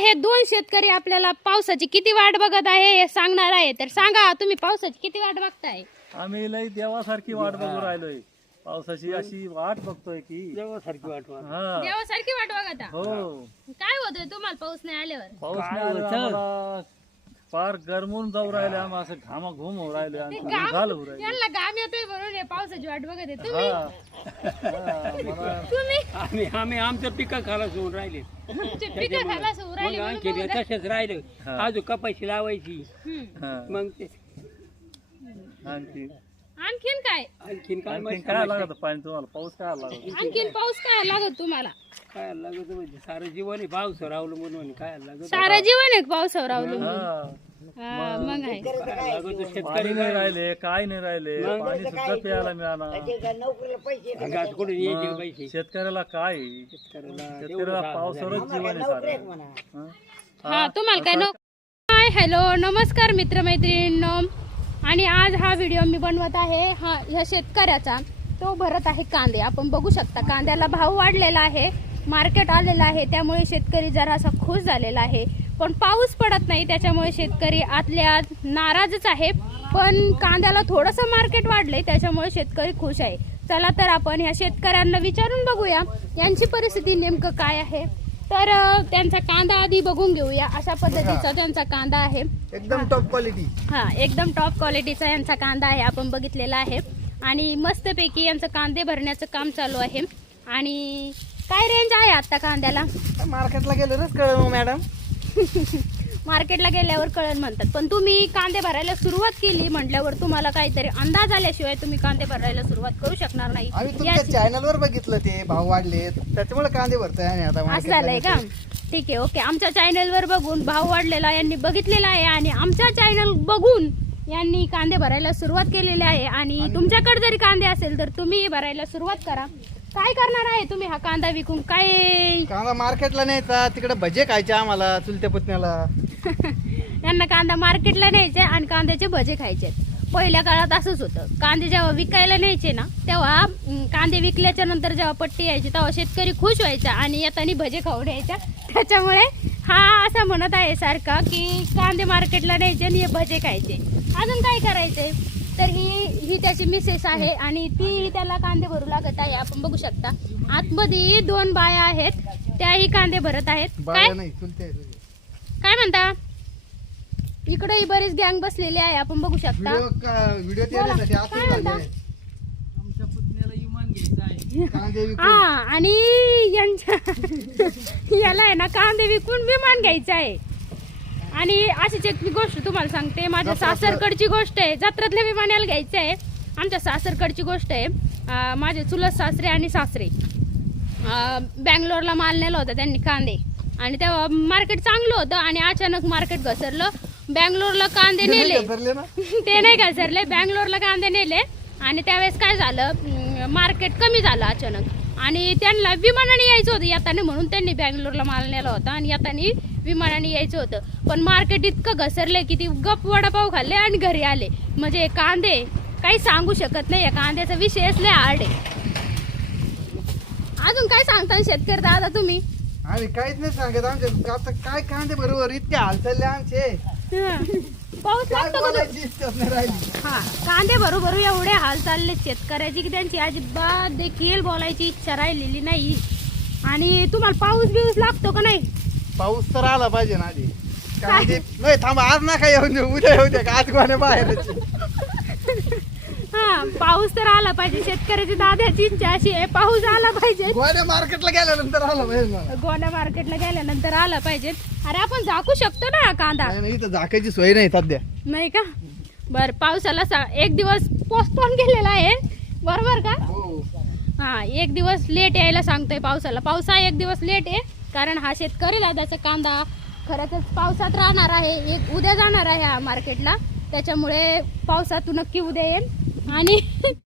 हे दोन शेतकरी आपल्याला पावसाची किती वाट बघत आहे हे सांगणार आहे. तर सांगा तुम्ही पावसाची किती वाट बघताय? आम्ही लई देवासारखी वाट बघू राहिलोय. पावसाची अशी वाट बघतोय की देवासारखी वाट हा देवासारखी वाट बघता. हो काय होतंय तुम्हाला पाऊस नाही आल्यावर? पाऊस नाही आला आम्हाला फार गरमून जाऊ राहिले. आम्ही असं घामाघूम होऊ राहिले आणि घाल होऊ राहिले. यांना घाम येतोय म्हणून हे पावसाची वाट बघत आहे तुम्ही. मला तुम्ही आम्ही आमचं पिकं खालास होऊन राहिले. पिकं खायला सुरू राहिली मग म्हणून आणखी बघत आहे. तसेच राहिले. अजून कपाशी लावायची. हम्म. मग ते आणखी आणखीन काय? आणखीन काय आणखीन काय लागत पाणी तुम्हाला? पाऊस काय लागत? आणखीन पाऊस काय लागत तुम्हाला? काय लागत म्हणजे सारं जीवन आहे पाऊस रावलं म्हणून काय लागत सारं जीवन आहे पावसावर अवलंबून. हा हा, मग आहे. काय लागत पाणी शेतकरी नाही राहिले, काय नाही राहिले. पाणी सुद्धा प्यायला मिळाला. घाट कुठून यायचे पैसे शेतकऱ्याला काय शेतकऱ्याला पावसावरच जीवन आहे सारं. हा तुम्हाला काय हाय हॅलो नमस्कार मित्रमैत्रिणींनो. आणि आज हा व्हिडिओ मी बनवत आहे ह्या शेतकऱ्याचा. तो भरत आहे कांदे. आपण बघू शकता कांद्याला भाव वाढलेला आहे, मार्केट आलेलं आहे, त्यामुळे शेतकरी जरासा खुश झालेला आहे. पण पाऊस पडत नाही त्याच्यामुळे शेतकरी आतल्या नाराजच आहे. पण कांद्याला थोडंसं मार्केट वाढलंय त्याच्यामुळे शेतकरी खुश आहे. चला तर आपण ह्या शेतकऱ्यांना विचारून बघूया यांची परिस्थिती नेमकं काय आहे. तर त्यांचा कांदा आधी बघून घेऊया. अशा पद्धतीचा त्यांचा कांदा आहे, एकदम टॉप क्वालिटी. हा एकदम टॉप क्वालिटीचा यांचा कांदा आहे. आपण बघितलेला आहे आणि मस्तपैकी यांचं कांदे भरण्याचं काम चालू आहे. आणि काय रेंज आहे आता कांद्याला? मार्केटला गेल्यावरच कळलं मॅडम. मार्केटला गेल्यावर कळण म्हणतात. पण तुम्ही कांदे भरायला सुरुवात केली म्हटल्यावर तुम्हाला काहीतरी अंदाज आल्याशिवाय तुम्ही कांदे भरायला सुरुवात करू शकणार नाही. आम्ही तुमच्या चॅनल वर बघितलं ते भाव वाढले त्याच्यामुळे कांदे भरतोय आणि आता असं market झालंय का? ला ठीक आहे ओके. आमच्या चॅनल वर बघून भाव वाढलेला यांनी बघितलेला आहे आणि आमच्या चॅनल बघून यांनी कांदे भरायला सुरुवात केलेली आहे. आणि तुमच्याकडे जरी कांदे असेल तर तुम्ही भरायला सुरुवात करा. काय करणार आहे तुम्ही हा कांदा विकून? काय कांदा मार्केटला न्यायचा, तिकडे भजे खायचे आम्हाला चुलत्या पुतण्याला. यांना कांदा मार्केटला न्यायचे आणि कांद्याचे भजे खायचे. पहिल्या काळात असंच होतं. कांदे जेव्हा विकायला न्यायचे ना तेव्हा कांदे विकल्याच्या नंतर जेव्हा पट्टी यायची तेव्हा शेतकरी खुश व्हायचा आणि येताना भजे खाऊन यायच्या. त्याच्यामुळे हा असं म्हणत आहे सारखा की कांदे मार्केटला न्यायचे आणि हे भजे खायचे. अजून काय करायचे? तर ही त्याची मिसेस आहे आणि ती त्याला कांदे भरू लागत आहे. आपण बघू शकता आतमध्ये दोन बाया आहेत, त्याही कांदे भरत आहेत. काय बाया नाही चुलते आहे तुझे. काय म्हणता? इकडेही बरीच गँग बसलेली आहे. आपण बघू शकता. व्हिडिओ येण्यासाठी काय आतुर म्हणता? झाले. आमच्या पुतण्याला इमान घ्यायचं आहे. कांदे विकून हा आणि याला आहे ना कांदे विकून विमान घ्यायचं आहे. आणि अशीच एक मी गोष्ट तुम्हाला सांगते. माझ्या सासरकडची गोष्ट आहे. जत्रातल्या विमानाला घ्यायचं आहे. आमच्या सासरकडची गोष्ट आहे. माझे चुलत सासरे आणि सासरे बँगलोरला माल नेला होता त्यांनी कांदे आणि तेव्हा मार्केट चांगलं होतं आणि अचानक मार्केट घसरलं. बँगलोरला कांदे नेले घसरले ना. ते नाही घसरले. बँगलोरला कांदे नेले आणि त्यावेळेस काय झालं मार्केट कमी झालं अचानक आणि त्यांना विमानाने यायचं होतं येताना म्हणून त्यांनी बँगलोरला माल नेला होता आणि येताना विमानाने यायचं होतं. पण मार्केट इतकं घसरले की ती गप वडापाव खाल्ले आणि घरी आले. म्हणजे कांदे काही सांगू शकत नाही. या कांद्याचा विषयच लय हार्ड आहे. अजून काय सांगता शेतकरी दादा तुम्ही? आम्ही काहीच नाही सांगत. आमच्या आता काय कांदे बरोबर इतके हाल चालले आमचे. पाऊस काय लागतो का? बोलायची इच्छाच नाही राहिली. हा कांदे बरोबर एवढे हाल चालले शेतकऱ्याची की त्यांची अजिबात देखील बोलायची इच्छा राहिलेली नाही. आणि तुम्हाला पाऊस बिऊस लागतो का नाही? पाऊस तर आला पाहिजे ना आधी. कांदे नाही थांबा आज नका येऊन देऊ, उद्या येऊ द्या. आज कोणी बाहेर. हा पाऊस तर आला पाहिजे. शेतकऱ्याची दादाची इच्छा अशी आहे पाऊस आला पाहिजे. गोड्या मार्केटला गेल्यानंतर आला पाहिजे ना. गोंडा मार्केटला गेल्यानंतर आला पाहिजे. अरे आपण झाकू शकतो ना हा कांदा? नाही, नाही, इथं झाकायची सोय नाही सध्या. नाही का? बर पावसाला एक दिवस पोस्टपोन केलेला आहे बरोबर का? हो. हा एक दिवस लेट यायला सांगतोय पावसाला. पावसा एक दिवस लेट आहे कारण हा शेतकरी दादाचा कांदा खरंच पावसात राहणार आहे. एक उद्या जाणार आहे हा मार्केटला त्याच्यामुळे पावसातून नक्की उद्या येईल. आणि